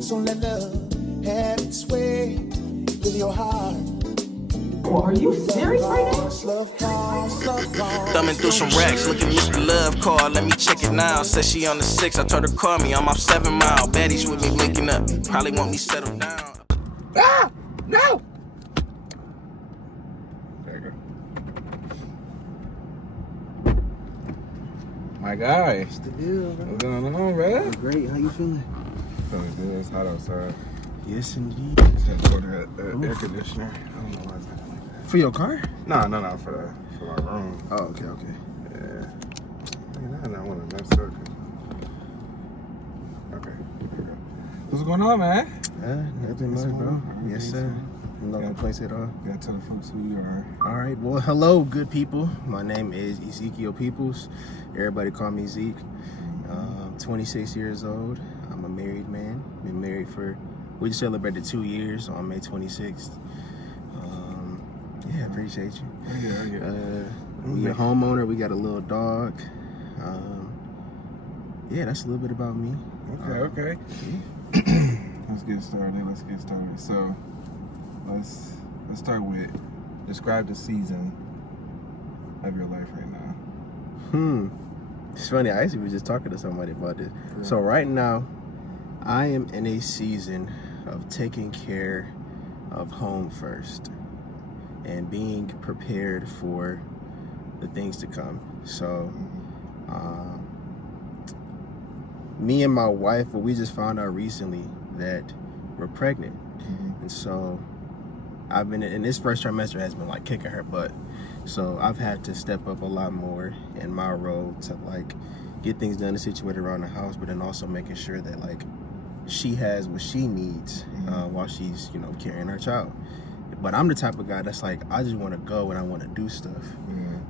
So let love have its way with your heart. Well, are you serious right now? Thumbing through some racks, looking Mr. Love call, let me check it now. Said she on the 6, I told her call me, I'm off 7 Mile. Baddies with me linking up, probably want me settled down. Ah! No! There you go. My guy. What's the deal, bro? What's going on, bro? Great, how you feeling? Feeling good, it's hot outside. Yes, indeed. Just had to order an air conditioner. I don't know why it's happening like that. For your car? No, for my room. Oh, okay. Yeah. I want to mess up. Okay, here we go. What's going on, man? Nothing much, bro. Yes, sir. I'm not gonna place it all. You gotta tell the folks who you are. All right, well, hello, good people. My name is Ezekiel Peoples. Everybody call me Zeke. 26 years old. I'm a married man. Been married we just celebrated 2 years on May 26th. Yeah, appreciate you. Yeah. We a homeowner. We got a little dog. Yeah, that's a little bit about me. Okay. Let's get started. So, let's start with describe the season of your life right now. It's funny. I actually was just talking to somebody about this. Cool. So right now, I am in a season of taking care of home first and being prepared for the things to come. So, me and my wife, we just found out recently that we're pregnant. And so I've been in this first trimester has been like kicking her butt. So I've had to step up a lot more in my role to like get things done and situated around the house, but then also making sure that like she has what she needs while she's, carrying her child. But I'm the type of guy that's like, I just want to go and I want to do stuff.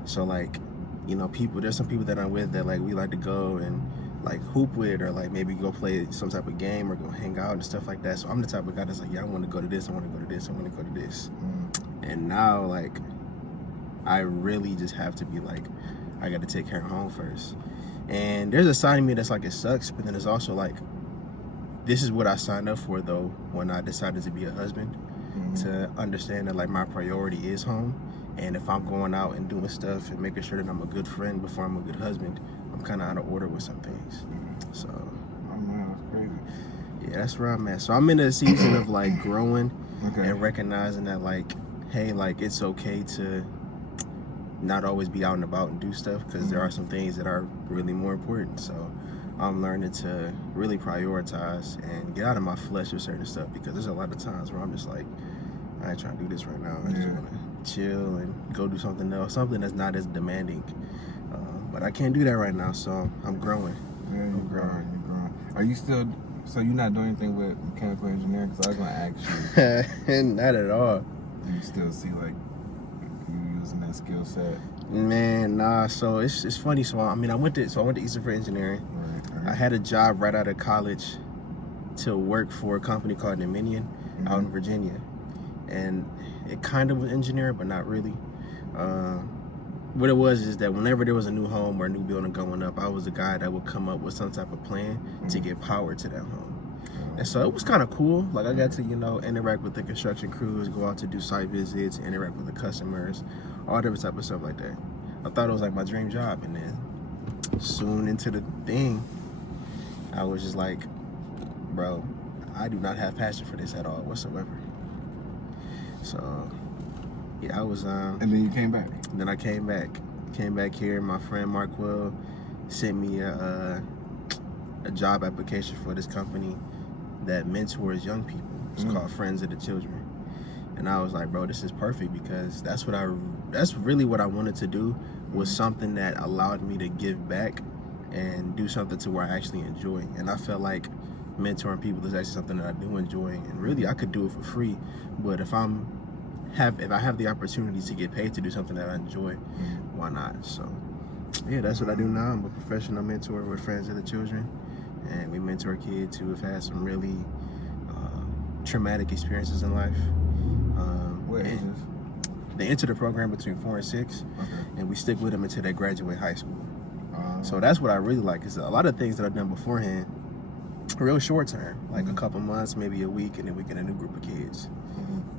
So like, there's some people that I'm with that like we like to go and like hoop with, or like maybe go play some type of game or go hang out and stuff like that. So I'm the type of guy that's like, yeah, I want to go to this, I want to go to this, I want to go to this. And now like I really just have to be like, I got to take care of home first. And there's a side of me that's like, it sucks, but then there's also like, this is what I signed up for though when I decided to be a husband, to understand that like my priority is home. And if I'm going out and doing stuff and making sure that I'm a good friend before I'm a good husband, I'm kind of out of order with some things. So, oh man, that's crazy. Yeah, that's where I'm at. So I'm in a season of like growing and recognizing that like, hey, like it's okay to not always be out and about and do stuff, because there are some things that are really more important. So I'm learning to really prioritize and get out of my flesh with certain stuff, because there's a lot of times where I'm just like, I ain't trying to do this right now. I just want to chill and go do something else, something that's not as demanding. But I can't do that right now, so I'm growing. Yeah, you're growing. Are you still, so you're not doing anything with mechanical engineering? Because I was going to ask you. Not at all. Do you still see like you using that skill set? Man, nah. So it's funny. So I went to Eastern for engineering. Right. I had a job right out of college to work for a company called Dominion out in Virginia, and it kind of was engineering, but not really. What it was is that whenever there was a new home or a new building going up, I was the guy that would come up with some type of plan to get power to that home. And so it was kind of cool. Like I got to, interact with the construction crews, go out to do site visits, interact with the customers, all different type of stuff like that. I thought it was like my dream job. And then soon into the thing, I was just like, bro, I do not have passion for this at all whatsoever. So yeah, I was and then you came back. Then I came back here. My friend Markwell sent me a job application for this company that mentors young people. It's called Friends of the Children. And I was like, bro, this is perfect, because that's really what I wanted to do, was something that allowed me to give back and do something to where I actually enjoy. And I felt like mentoring people is actually something that I do enjoy, and really I could do it for free. But if I have the opportunity to get paid to do something that I enjoy, why not? So yeah, that's what I do now. I'm a professional mentor with Friends of the Children, and we mentor kids who have had some really traumatic experiences in life. What is this? They enter the program between 4 and 6, and we stick with them until they graduate high school. So that's what I really like, is a lot of things that I've done beforehand, real short term, like a couple months, maybe a week, and then we get a new group of kids.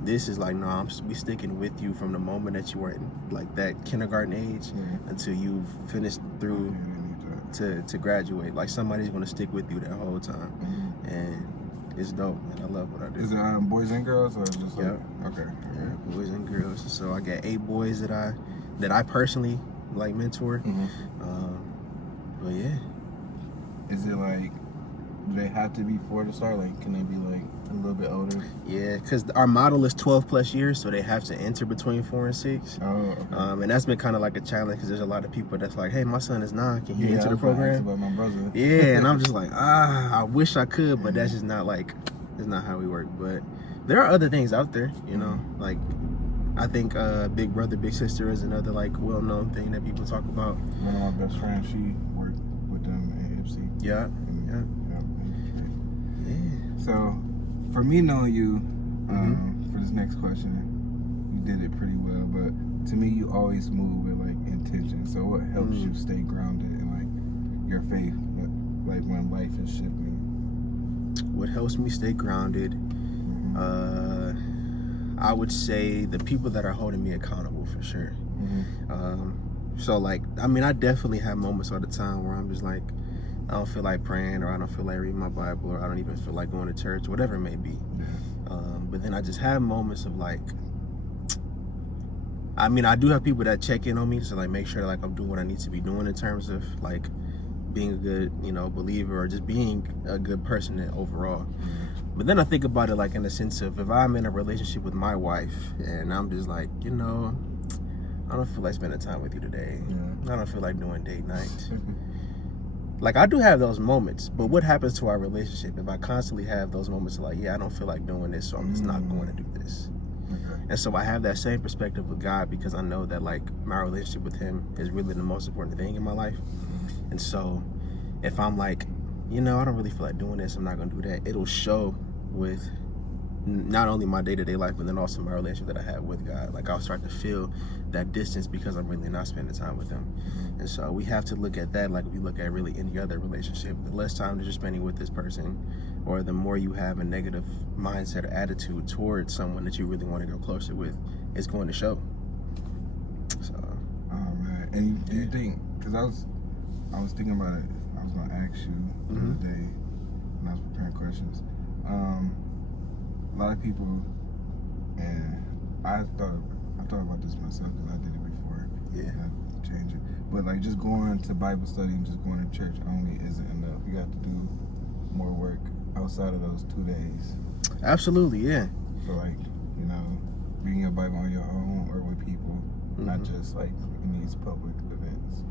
This is like, no, we sticking with you from the moment that you were in like that kindergarten age until you've finished through to graduate. Like somebody's gonna stick with you that whole time, and it's dope. And I love what I do. Is it boys and girls or just like okay? Yeah, boys and girls. So I got 8 boys that I personally like mentor. But yeah. Is it like, do they have to be 4 to start? Like, can they be like a little bit older? Yeah, because our model is 12 plus years, so they have to enter between 4 and 6. Oh, okay. And that's been kind of like a challenge because there's a lot of people that's like, hey, my son is 9, can he enter the program? About my brother. Yeah, and I'm just like, I wish I could, but that's just not like, it's not how we work. But there are other things out there, you know, like I think Big Brother, Big Sister is another like well-known thing that people talk about. One of my best friends, she worked with them at IPSI. Yeah. So, for me knowing you, for this next question, you did it pretty well. But to me, you always move with like intention. So, what helps you stay grounded in like your faith, like when life is shifting? What helps me stay grounded? I would say the people that are holding me accountable for sure. So like, I mean, I definitely have moments all the time where I'm just like, I don't feel like praying, or I don't feel like reading my Bible, or I don't even feel like going to church, whatever it may be. But then I just have moments of like, I mean, I do have people that check in on me to like make sure like I'm doing what I need to be doing in terms of like being a good, you know, believer, or just being a good person overall. But then I think about it like in the sense of if I'm in a relationship with my wife and I'm just like, you know, I don't feel like spending time with you today. I don't feel like doing date night. Like, I do have those moments, but what happens to our relationship if I constantly have those moments of like, yeah, I don't feel like doing this, so I'm just not going to do this. And so I have that same perspective with God because I know that like my relationship with him is really the most important thing in my life. And so if I'm like, you know, I don't really feel like doing this, I'm not going to do that, it'll show with not only my day-to-day life, but then also my relationship that I have with God. Like, I'll start to feel that distance because I'm really not spending time with him. And so we have to look at that like we look at really any other relationship. The less time that you're spending with this person, or the more you have a negative mindset or attitude towards someone that you really want to go closer with, is going to show. So. Oh man, and do you think? Because I was thinking about it. I was gonna ask you the other day when I was preparing questions. A lot of people, and I thought about this myself because I did it before. Yeah. I changed it. But like just going to Bible study and just going to church only isn't enough. You have to do more work outside of those 2 days. Absolutely, yeah. So like, you know, reading your Bible on your own or with people, not just like in these public events.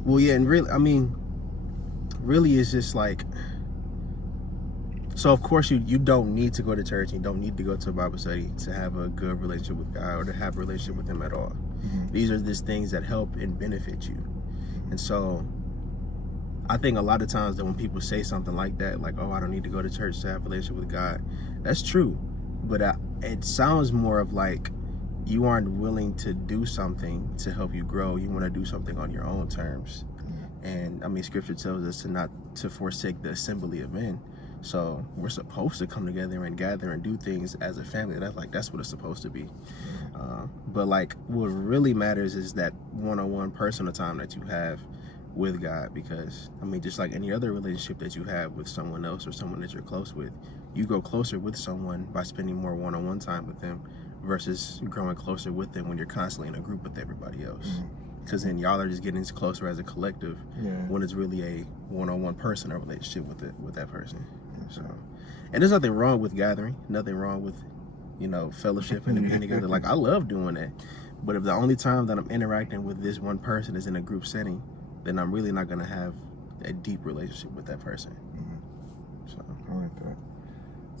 Well, yeah, and really, I mean, really it's just like, so of course you don't need to go to church, you don't need to go to a Bible study to have a good relationship with God or to have a relationship with him at all. These are just things that help and benefit you. And so I think a lot of times that when people say something like that, like, oh, I don't need to go to church to have a relationship with God, that's true. But it sounds more of like you aren't willing to do something to help you grow. You want to do something on your own terms. And I mean, scripture tells us to not to forsake the assembly of men. So we're supposed to come together and gather and do things as a family. That's what it's supposed to be. But like what really matters is that one-on-one personal time that you have with God, because I mean, just like any other relationship that you have with someone else or someone that you're close with, you go closer with someone by spending more one-on-one time with them versus growing closer with them when you're constantly in a group with everybody else. Because then y'all are just getting closer as a collective when it's really a one-on-one personal relationship with that person. So, and there's nothing wrong with gathering, nothing wrong with, you know, fellowship and being together. Like, I love doing that. But if the only time that I'm interacting with this one person is in a group setting, then I'm really not going to have a deep relationship with that person. So I like that.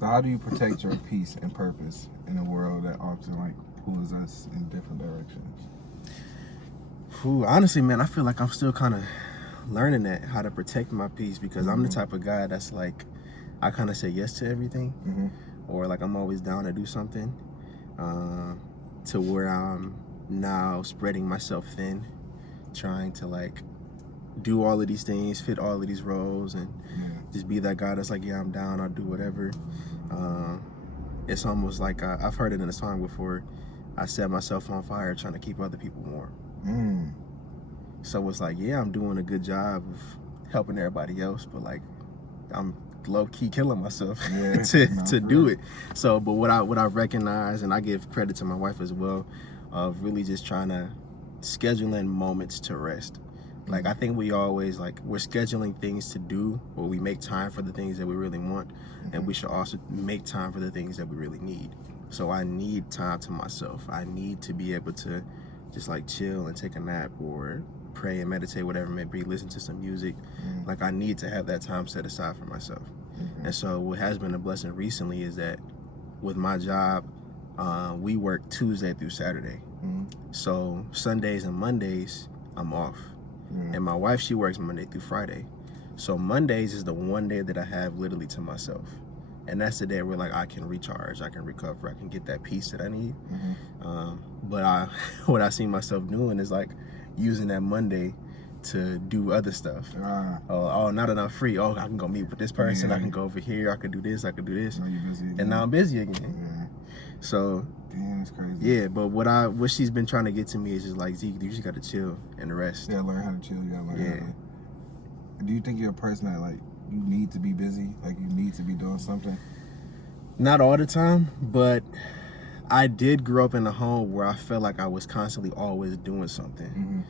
So how do you protect your peace and purpose in a world that often like pulls us in different directions? Honestly, man, I feel like I'm still kind of learning that, how to protect my peace, because I'm the type of guy that's like, I kind of say yes to everything, or like I'm always down to do something, to where I'm now spreading myself thin, trying to like do all of these things, fit all of these roles, and just be that guy that's like, yeah, I'm down, I'll do whatever. It's almost like I've heard it in a song before. I set myself on fire trying to keep other people warm. So it's like, yeah, I'm doing a good job of helping everybody else, but like I'm low-key killing myself to do it. So, but what I recognize, and I give credit to my wife as well, of really just trying to schedule in moments to rest. Like, I think we always, like, we're scheduling things to do, or we make time for the things that we really want, and we should also make time for the things that we really need. So I need time to myself. I need to be able to just, like, chill and take a nap, or pray and meditate, whatever it may be, listen to some music. Like, I need to have that time set aside for myself. And so what has been a blessing recently is that with my job, we work Tuesday through Saturday. So Sundays and Mondays, I'm off. And my wife, she works Monday through Friday. So Mondays is the one day that I have literally to myself. And that's the day where, like, I can recharge, I can recover, I can get that peace that I need. But what I see myself doing is, like, using that Monday to do other stuff. Oh, now that I'm free, I can go meet with this person, I can go over here, I can do this, and now I'm busy again. So damn, it's crazy. Yeah, but what she's been trying to get to me is just like, Zeke, you just gotta chill and rest. Yeah, learn how to chill. You gotta learn how to. Do you think you're a person that, like, you need to be busy, like you need to be doing something? Not all the time, but I did grow up in a home where I felt like I was constantly always doing something.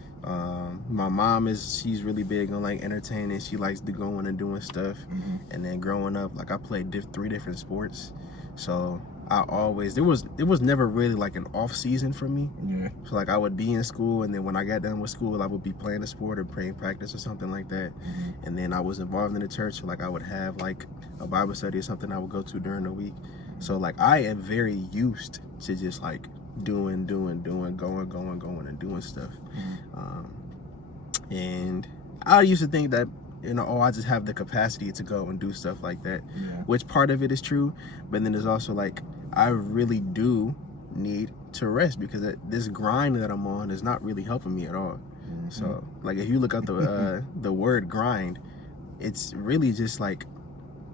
My mom she's really big on, like, entertaining. She likes to go in and doing stuff. And then growing up, like, I played 3 different sports, so I always there was never really like an off season for me. So like I would be in school, and then when I got done with school, I would be playing a sport or playing practice or something like that. And then I was involved in the church, so like I would have like a Bible study or something I would go to during the week. So like I am very used to just like doing, going and doing stuff. And I used to think that, you know, I just have the capacity to go and do stuff like that, which part of it is true, but then there's also like, I really do need to rest, because this grind that I'm on is not really helping me at all. So like if you look at the word grind, it's really just like,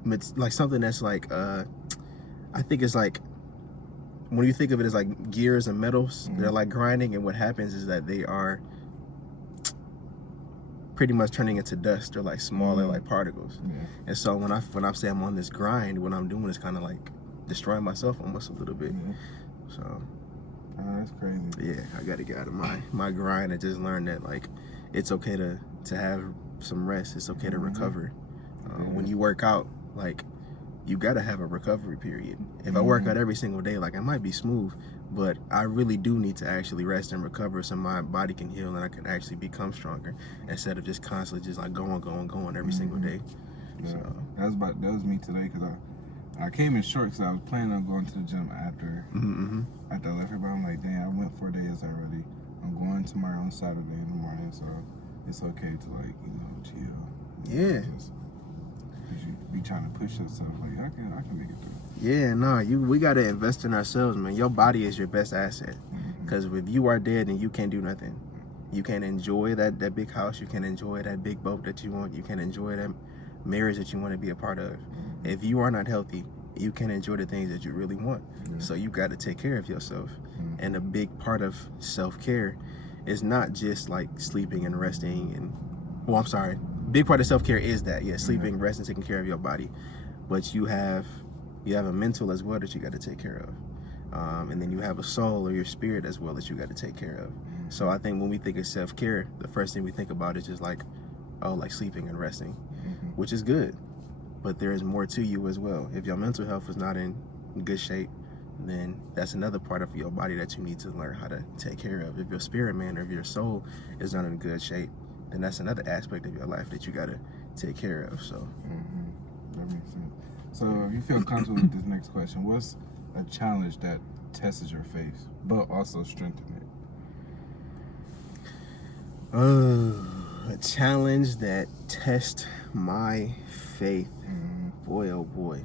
it's like something that's like, I think it's like, when you think of it as like gears and metals, they're like grinding, and what happens is that they are pretty much turning into dust, or like smaller like particles. And so when I say I'm on this grind, what I'm doing is kind of like destroying myself almost a little bit. So that's crazy. Yeah, I got to get out of my grind and just learn that like it's okay to have some rest. It's okay to recover. When you work out, like you got to have a recovery period. If I work out every single day, like it might be smooth, but I really do need to actually rest and recover so my body can heal and I can actually become stronger, instead of just constantly just like going every single day. So that was me today, because I came in short because I was planning on going to the gym after I left here, but I'm like, dang, I went 4 days already. I'm going tomorrow on Saturday in the morning, so it's okay to, like, you know, chill. Yeah. Just, you be trying to push yourself, like, I can make it through. Yeah, no, we got to invest in ourselves, man. Your body is your best asset, because if you are dead, then you can't do nothing. You can't enjoy that big house. You can't enjoy that big boat that you want. You can't enjoy that marriage that you want to be a part of. If you are not healthy, you can't enjoy the things that you really want. So you got to take care of yourself. And a big part of self-care is not just like sleeping and resting big part of self-care is that, sleeping, resting, taking care of your body. But you have a mental as well that you got to take care of. And then you have a soul or your spirit as well that you got to take care of. So I think when we think of self-care, the first thing we think about is just like, like sleeping and resting, which is good. But there is more to you as well. If your mental health is not in good shape, then that's another part of your body that you need to learn how to take care of. If your spirit, man, or if your soul is not in good shape, then that's another aspect of your life that you got to take care of. So that makes sense. So if you feel comfortable with this next question, what's a challenge that tests your faith but also strengthens it? A challenge that tests my faith, boy oh boy,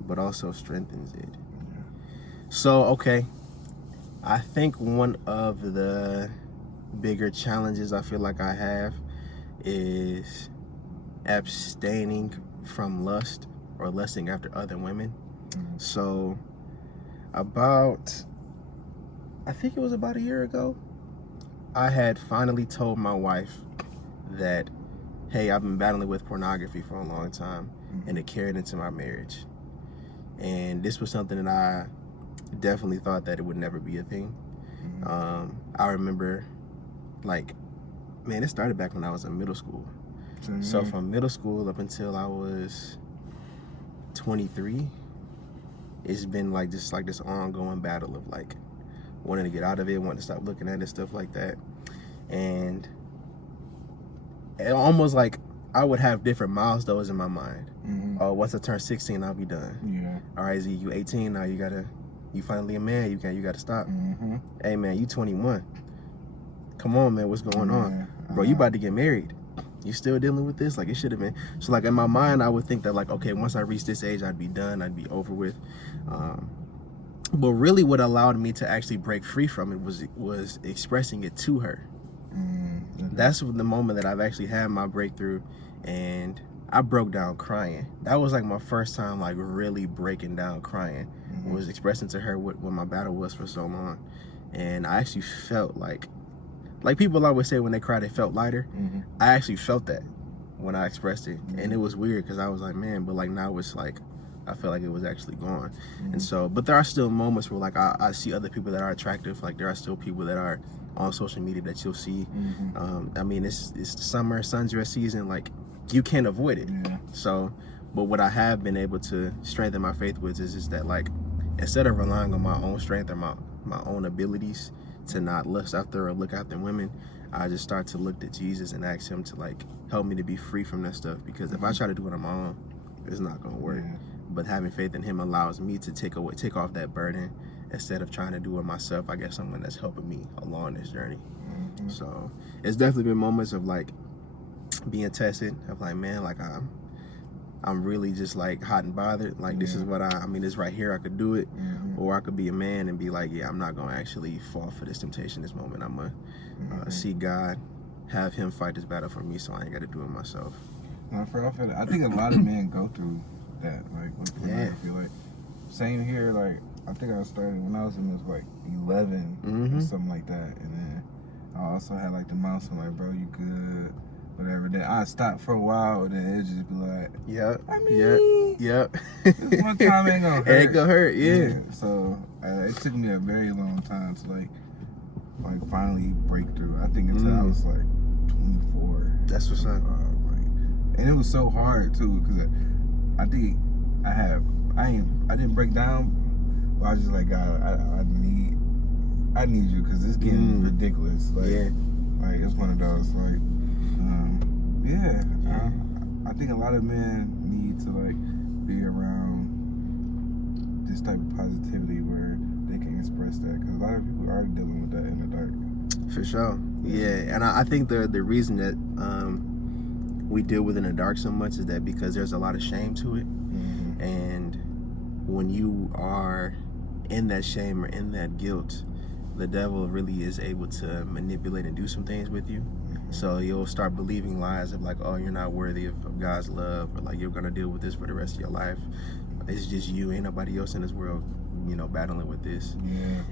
but also strengthens it. So okay, I think one of the bigger challenges I feel like I have is abstaining from lust or lusting after other women. So I think it was about a year ago, I had finally told my wife that, hey, I've been battling with pornography for a long time, and it carried into my marriage. And this was something that I definitely thought that it would never be a thing. I remember, like, man, it started back when I was in middle school. So from middle school up until I was 23, it's been like this ongoing battle of like wanting to get out of it, wanting to stop looking at it, stuff like that. And it almost like I would have different milestones in my mind. Oh, once I turn 16, I'll be done. Yeah. All right, Zeke, you 18 now. You finally a man. You got to stop. Hey, man, you 21. Come on, man. What's going on, bro? You about to get married. You still dealing with this? Like, it should have been. So, like, in my mind, I would think that, like, okay, once I reach this age, I'd be done. I'd be over with. But really, what allowed me to actually break free from it was expressing it to her. That's the moment that I've actually had my breakthrough, and I broke down crying. That was like my first time like really breaking down crying. Was expressing to her what my battle was for so long. And I actually felt like people always say when they cry they felt lighter. I actually felt that when I expressed it. And it was weird because I was like, man, but like now it's like I felt like it was actually gone. And so, but there are still moments where like I see other people that are attractive. Like there are still people that are on social media that you'll see. I mean, it's the summer, sundress season. Like you can't avoid it. So, but what I have been able to strengthen my faith with is that like instead of relying on my own strength or my own abilities to not lust after or look after women, I just start to look to Jesus and ask him to like help me to be free from that stuff. Because if I try to do it on my own, it's not gonna work. But having faith in him allows me to take off that burden instead of trying to do it myself. I guess someone that's helping me along this journey. So it's definitely been moments of like being tested of like, man, like I'm really just like hot and bothered. Like this is what I mean, this right here, I could do it. Or I could be a man and be like, yeah, I'm not gonna actually fall for this temptation this moment. I'm gonna see God, have him fight this battle for me, so I ain't gotta do it myself. I think a lot of men go through that, like with pornography. Like same here, like I think I started when I was in like 11 or something like that. And then I also had like the mouse, I'm like, bro, you good, whatever. Then I stopped for a while, and then it just be like, this one time ain't gonna hurt. Ain't gonna hurt, So it took me a very long time to like finally break through. I think until I was like 24. That's what's up. And it was so hard too, because I think I didn't break down. But I was just like, God, I need you, because it's getting ridiculous. Like, like it's one of those like, I think a lot of men need to like be around this type of positivity where they can express that, because a lot of people are dealing with that in the dark. For sure, and I think the reason that we deal with it in the dark so much is that because there's a lot of shame to it, and when you are in that shame or in that guilt, the devil really is able to manipulate and do some things with you. So you'll start believing lies of like, oh, you're not worthy of God's love, or like you're gonna deal with this for the rest of your life. It's just you, ain't nobody else in this world, battling with this.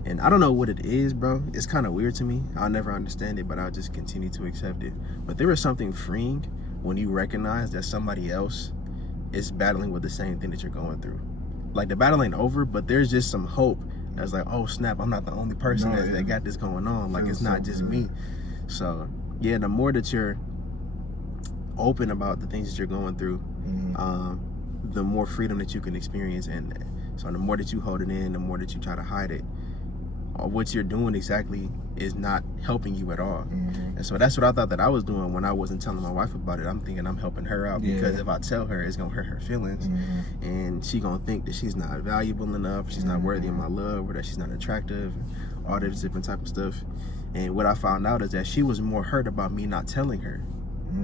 And I don't know what it is, bro. It's kind of weird to me. I'll never understand it, but I'll just continue to accept it. But there is something freeing when you recognize that somebody else is battling with the same thing that you're going through. Like the battle ain't over, but there's just some hope. That's like, oh snap, I'm not the only person that got this going on. Like it's not just me. So yeah, the more that you're open about the things that you're going through, the more freedom that you can experience in that. So the more that you hold it in, the more that you try to hide it, what you're doing exactly is not helping you at all. And so that's what I thought that I was doing when I wasn't telling my wife about it. I'm thinking I'm helping her out, because if I tell her, it's gonna hurt her feelings, and she gonna think that she's not valuable enough, she's not worthy of my love, or that she's not attractive, all this different type of stuff. And what I found out is that she was more hurt about me not telling her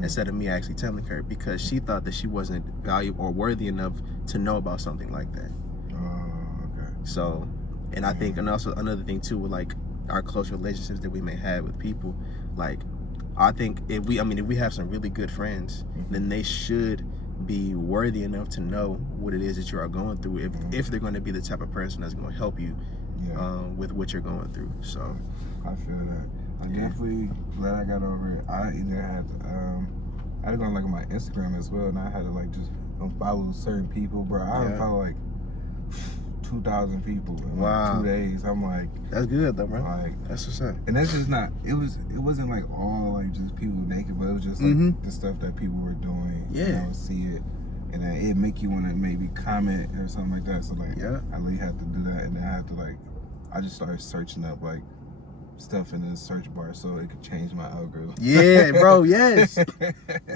instead of me actually telling her, because she thought that she wasn't valuable or worthy enough to know about something like that. So, and I think, and also another thing too, with like our close relationships that we may have with people, like I think if we have some really good friends, then they should be worthy enough to know what it is that you are going through, if they're going to be the type of person that's going to help you with what you're going through. So I feel that. I'm definitely glad I got over it. I either had I had to go on like my Instagram as well, and I had to like just unfollow certain people, bro. I unfollow like 2,000 people in like 2 days. I'm like, that's good though, bro. Like, that's what's up. And that's just not. It wasn't like all like just people naked, but it was just like the stuff that people were doing. Yeah. And I would see it, and then it make you want to maybe comment or something like that. So like, I really had to do that, and then I had to like, I just started searching up like stuff in the search bar so it could change my algorithm. Yeah, bro. Yes,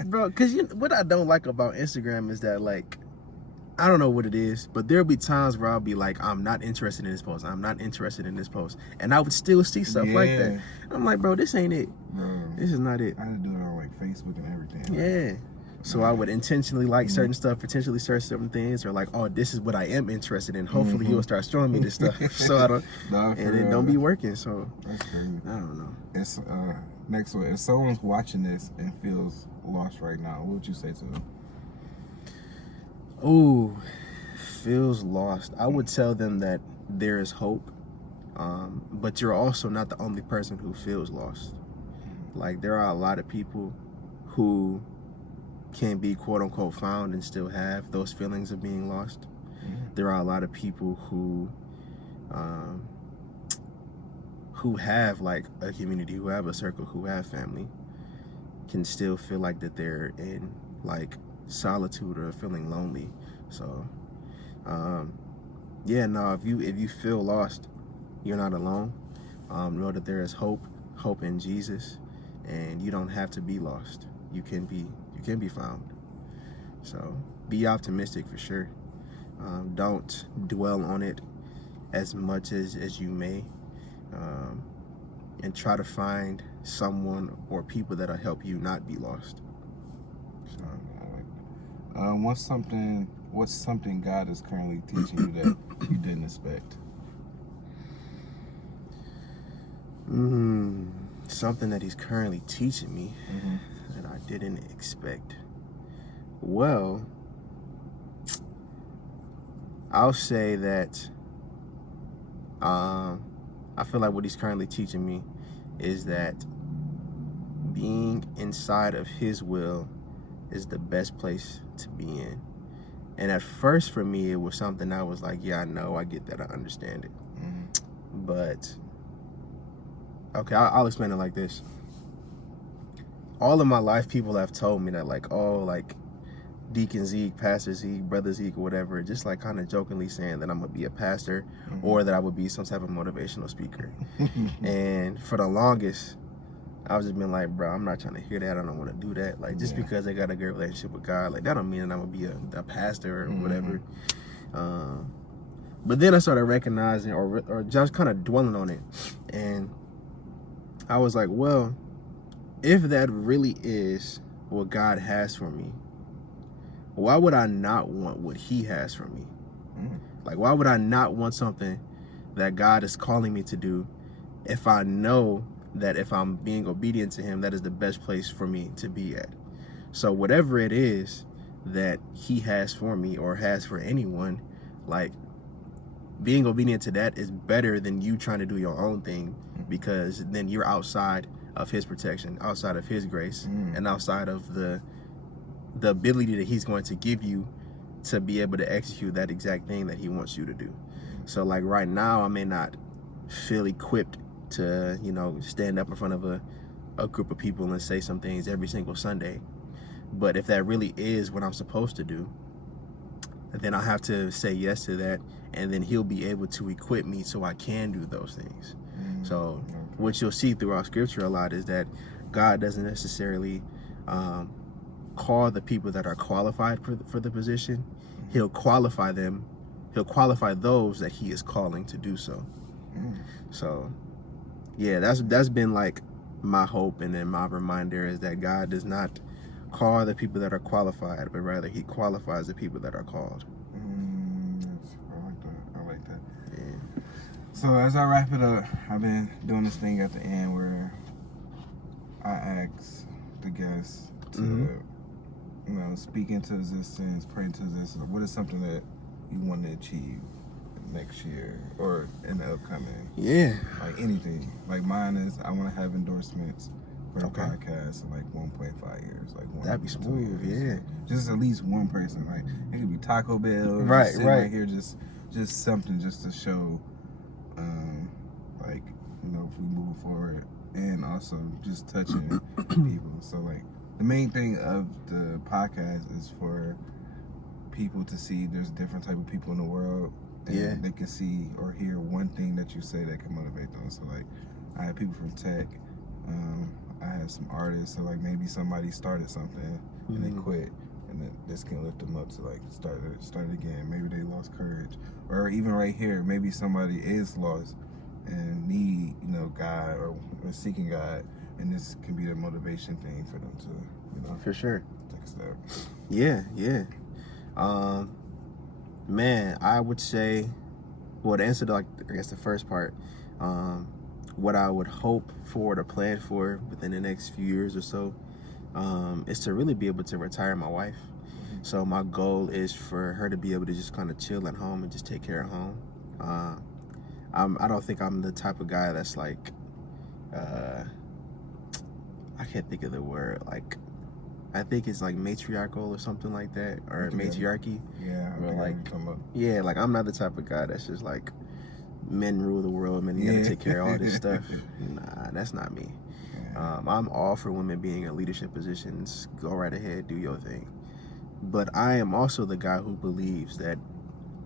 bro. Because what I don't like about Instagram is that like, I don't know what it is, but there'll be times where I'll be like, I'm not interested in this post. I'm not interested in this post. And I would still see stuff like that. I'm like, bro, this ain't it. Bro, this is not it. I had to do it on like Facebook and everything. Yeah. So I would intentionally like certain stuff, potentially search certain things, or like, oh, this is what I am interested in. Hopefully you'll start showing me this stuff. So I don't, and it don't be working. So that's crazy. I don't know. It's next one. If someone's watching this and feels lost right now, what would you say to them? Ooh, feels lost. I would tell them that there is hope, but you're also not the only person who feels lost. Like, there are a lot of people who can be quote unquote found and still have those feelings of being lost. There are a lot of people who have like a community, who have a circle, who have family, can still feel like that they're in like solitude or feeling lonely. So if you feel lost, you're not alone. Know that there is hope in Jesus, and you don't have to be lost. You can be found. So be optimistic for sure. Don't dwell on it as much as you may, and try to find someone or people that'll help you not be lost. So, what's something God is currently teaching you that you didn't expect? Something that he's currently teaching me that I didn't expect. Well, I'll say that I feel like what he's currently teaching me is that being inside of his will is the best place to be in. And at first for me, it was something I was like, yeah, I know, I get that, I understand it. But, okay, I'll explain it like this. All of my life, people have told me that like, oh, like Deacon Zeke, Pastor Zeke, Brother Zeke, or whatever, just like kind of jokingly saying that I'm gonna be a pastor or that I would be some type of motivational speaker. And for the longest, I was just been like, bro, I'm not trying to hear that. I don't want to do that. Like, just because I got a great relationship with God, like, that don't mean that I'm going to be a pastor or whatever. But then I started recognizing or just kind of dwelling on it. And I was like, well, if that really is what God has for me, why would I not want what he has for me? Like, why would I not want something that God is calling me to do if I know that if I'm being obedient to him, that is the best place for me to be at? So whatever it is that he has for me or has for anyone, like, being obedient to that is better than you trying to do your own thing, because then you're outside of his protection, outside of his grace, and outside of the ability that he's going to give you to be able to execute that exact thing that he wants you to do. So like right now, I may not feel equipped to, stand up in front of a group of people and say some things every single Sunday. But if that really is what I'm supposed to do, then I'll have to say yes to that, and then he'll be able to equip me so I can do those things. So what you'll see throughout scripture a lot is that God doesn't necessarily call the people that are qualified for the position. He'll qualify them. He'll qualify those that he is calling to do so. So yeah, that's been like my hope, and then my reminder is that God does not call the people that are qualified, but rather he qualifies the people that are called. I like that. Yeah. So as I wrap it up, I've been doing this thing at the end where I ask the guests to you know, speak into existence, pray into existence. What is something that you want to achieve next year or in the upcoming? Yeah. Like anything. Like mine is, I want to have endorsements for the podcast in like 1.5 years. Like that'd be smooth. Yeah. Just at least one person. Like it could be Taco Bell. Right. Right here, just something just to show, like, you know, if we move forward, and also just touching people. So like the main thing of the podcast is for people to see there's different type of people in the world, and they can see or hear one thing that you say that can motivate them. So like I have people from tech, I have some artists, so like maybe somebody started something and they quit, and then this can lift them up to like start again. Maybe they lost courage, or even right here, maybe somebody is lost and need, you know, God or seeking God, and this can be the motivation thing for them to, you know, for sure, take a step. Yeah. Man, I would say, well, to answer like I guess the first part, what I would hope for to plan for within the next few years or so, is to really be able to retire my wife. So my goal is for her to be able to just kind of chill at home and just take care of home. I don't think I'm the type of guy that's like, I can't think of the word, like, I think it's like matriarchal or something like that, or matriarchy. Yeah, or like, like I'm not the type of guy that's just like, men rule the world, men gotta take care of all this stuff. Nah, that's not me. I'm all for women being in leadership positions. Go right ahead, do your thing. But I am also the guy who believes that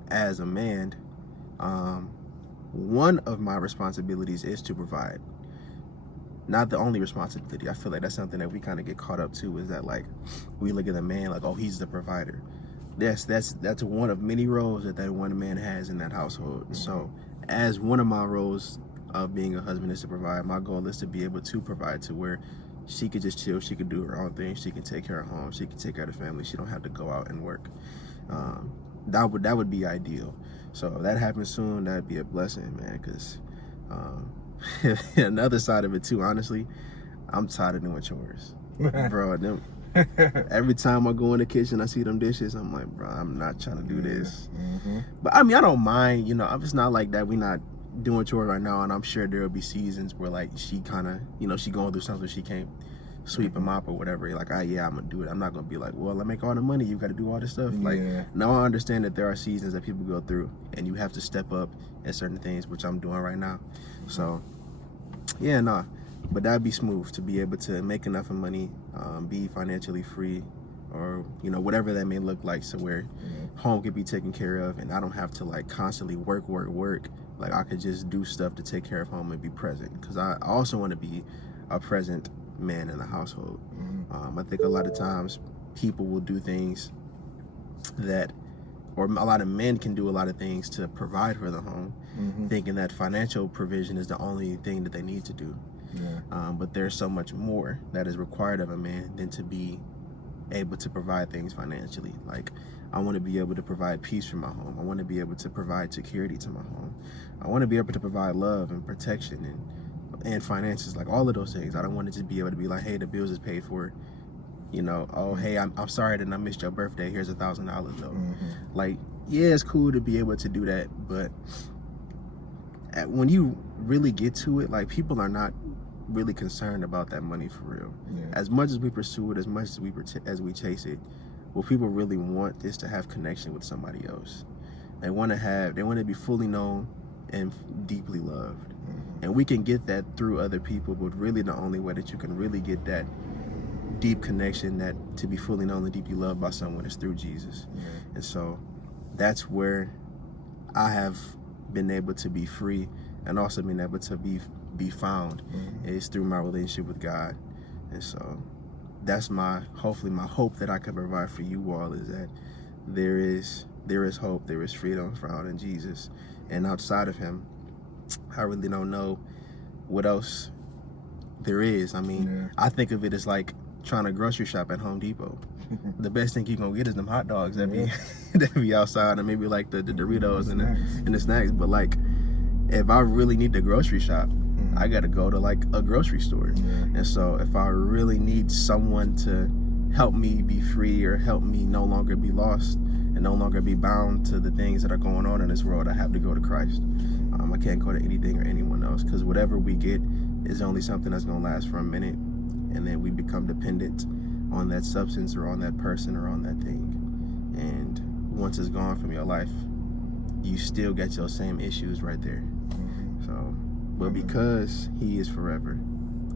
as a man, one of my responsibilities is to provide. Not the only responsibility. I feel like that's something that we kind of get caught up to, is that like we look at the man like, oh, he's the provider. Yes, that's one of many roles that one man has in that household. So as one of my roles of being a husband is to provide, my goal is to be able to provide to where she could just chill, she could do her own thing, she can take care of home, she can take care of the family, she don't have to go out and work. That would be ideal. So if that happens soon, that'd be a blessing, man, because another side of it too, honestly, I'm tired of doing chores. Bro, every time I go in the kitchen, I see them dishes, I'm like, bro, I'm not trying to do this. But I mean, I don't mind, you know, it's not like that we not doing chores right now, and I'm sure there'll be seasons where like she kind of, you know, she going through something, she can't sweep and mop or whatever, like, I'm gonna do it. I'm not gonna be like, well, I make all the money, you gotta do all this stuff. Like, now I understand that there are seasons that people go through and you have to step up at certain things, which I'm doing right now. So yeah, but that'd be smooth, to be able to make enough of money, be financially free, or, you know, whatever that may look like, so where home can be taken care of and I don't have to like constantly work. Like I could just do stuff to take care of home and be present, because I also want to be a present man in the household. I think a lot of times people will do things that, or a lot of men can do a lot of things to provide for the home, thinking that financial provision is the only thing that they need to do. But there's so much more that is required of a man than to be able to provide things financially. Like, I want to be able to provide peace for my home. I want to be able to provide security to my home. I want to be able to provide love and protection and finances, like all of those things. I don't want to just be able to be like, hey, the bills is paid for, you know, oh, hey, I'm sorry that I missed your birthday, here's $1,000 though. Like, yeah, it's cool to be able to do that, but when you really get to it, like, people are not really concerned about that money for real. As much as we pursue it, as much as we chase it, what people really want is to have connection with somebody else. They want to be fully known and deeply loved. And we can get that through other people, but really the only way that you can really get that deep connection, that to be fully known and deeply loved by someone, is through Jesus. And so that's where I have been able to be free, and also been able to be found, is through my relationship with God. And so that's hopefully my hope that I can provide for you all, is that there is hope, there is freedom found in Jesus. And outside of him, I really don't know what else there is. I mean, I think of it as like trying to grocery shop at Home Depot. The best thing you're gonna get is them hot dogs that be outside, and maybe like the Doritos and the snacks. But like, if I really need to grocery shop, I gotta go to like a grocery store. And so if I really need someone to help me be free or help me no longer be lost and no longer be bound to the things that are going on in this world, I have to go to Christ. I can't go to anything or anyone else, because whatever we get is only something that's going to last for a minute, and then we become dependent on that substance or on that person or on that thing. And once it's gone from your life, you still get your same issues right there. So, but because he is forever,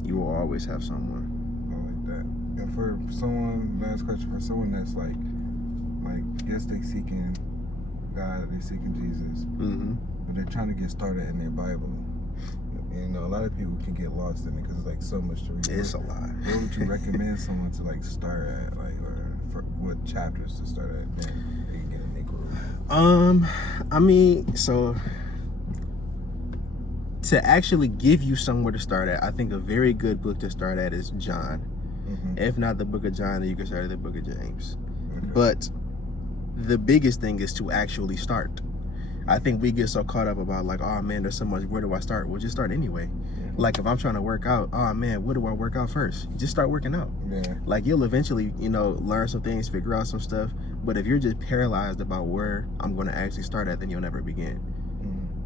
you will always have someone. I like that. And for someone, last question, for someone that's like, yes, they seeking God, they seeking Jesus, but they're trying to get started in their Bible. And, you know, a lot of people can get lost in it because it's like so much to read. It's a lot. What would you recommend someone to like start at, like, or for what chapters to start at? Then they can get in their groove. I mean, so to actually give you somewhere to start at, I think a very good book to start at is John. If not the book of John, then you can start at the book of James. But the biggest thing is to actually start. I think we get so caught up about like, oh man, there's so much, where do I start? Well, just start anyway. Like if I'm trying to work out, oh man, where do I work out first? Just start working out. Like you'll eventually, you know, learn some things, figure out some stuff. But if you're just paralyzed about where I'm going to actually start at, then you'll never begin.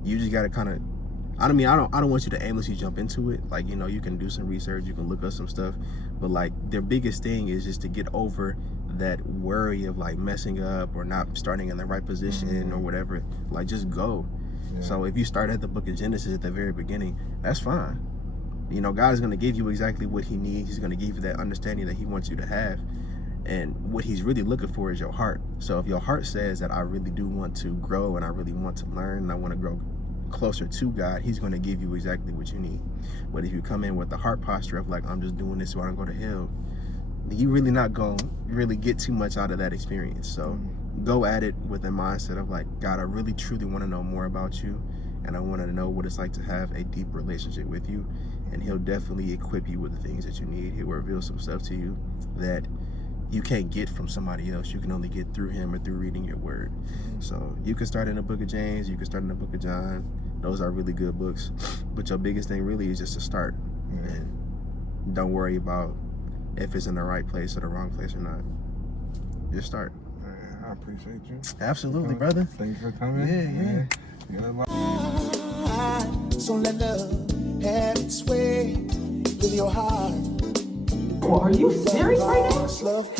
You just got to kind of, I don't want you to aimlessly jump into it. Like, you know, you can do some research, you can look up some stuff, but like their biggest thing is just to get over that worry of like messing up or not starting in the right position or whatever. Like just go. So if you start at the book of Genesis at the very beginning, that's fine. You know, God is going to give you exactly what he needs. He's going to give you that understanding that he wants you to have. And what he's really looking for is your heart. So if your heart says that I really do want to grow and I really want to learn and I want to grow closer to God, he's going to give you exactly what you need. But if you come in with the heart posture of like, I'm just doing this so I don't go to hell, you really not going to really get too much out of that experience. So go at it with the mindset of like, God, I really truly want to know more about you, and I want to know what it's like to have a deep relationship with you. And he'll definitely equip you with the things that you need. He'll reveal some stuff to you that you can't get from somebody else. You can only get through him or through reading your word. So you can start in the book of James, you can start in the book of John. Those are really good books. But your biggest thing really is just to start. And don't worry about if it's in the right place or the wrong place or not. Just start. I appreciate you. Absolutely, brother. Thanks for coming. So let love have its way with your heart. Well, are you serious right now? Love